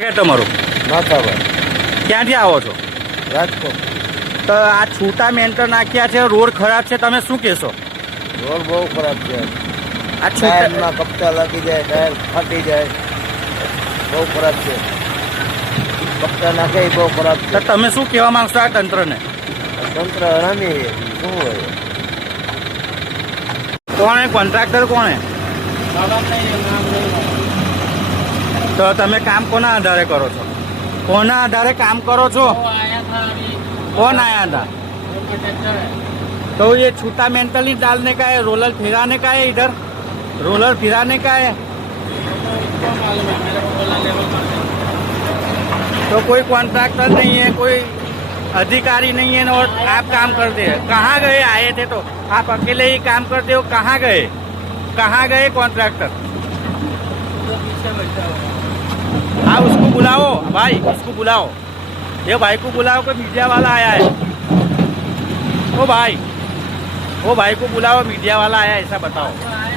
કે તમારું માથાભાઈ ક્યાંથી આવો છો? રાજકોટ. તો આ છૂટા મેન્ટર નાખ્યા છે રોડ ખરાબ છે તમે શું કહેશો? રોડ બહુ ખરાબ છે. આ છૂટા ટાયરમાં કપચા લાગી જાય ટાયર ફાટી જાય. બહુ ખરાબ છે. કપચા નાખે એ બહુ ખરાબ તો છે તમે શું કહેવા માંગશો આ તંત્રને? તંત્ર હરામી શું હોય? કોણે કોન્ટ્રાક્ટર કોણે તો તમે કામ કોના આધારે કરો છો કોના આધારે કામ કરો છો कौन आया था तो ये छूटा मेंटली डालने का है रोलर फिराने का है इधर रोलर फिराने का है तो कोई कॉन्ट्रैक्टर नहीं है कोई अधिकारी नहीं है और आप काम करते हैं कहाँ गए आए थे तो आप अकेले ही काम करते हो कहाँ गए कहाँ गए कॉन्ट्रैक्टर हाँ उसको बुलाओ भाई उसको बुलाओ ये भाई को बुलाओ कि मीडिया वाला आया है ओ भाई ओ भाई को बुलाओ मीडिया वाला आया है ऐसा बताओ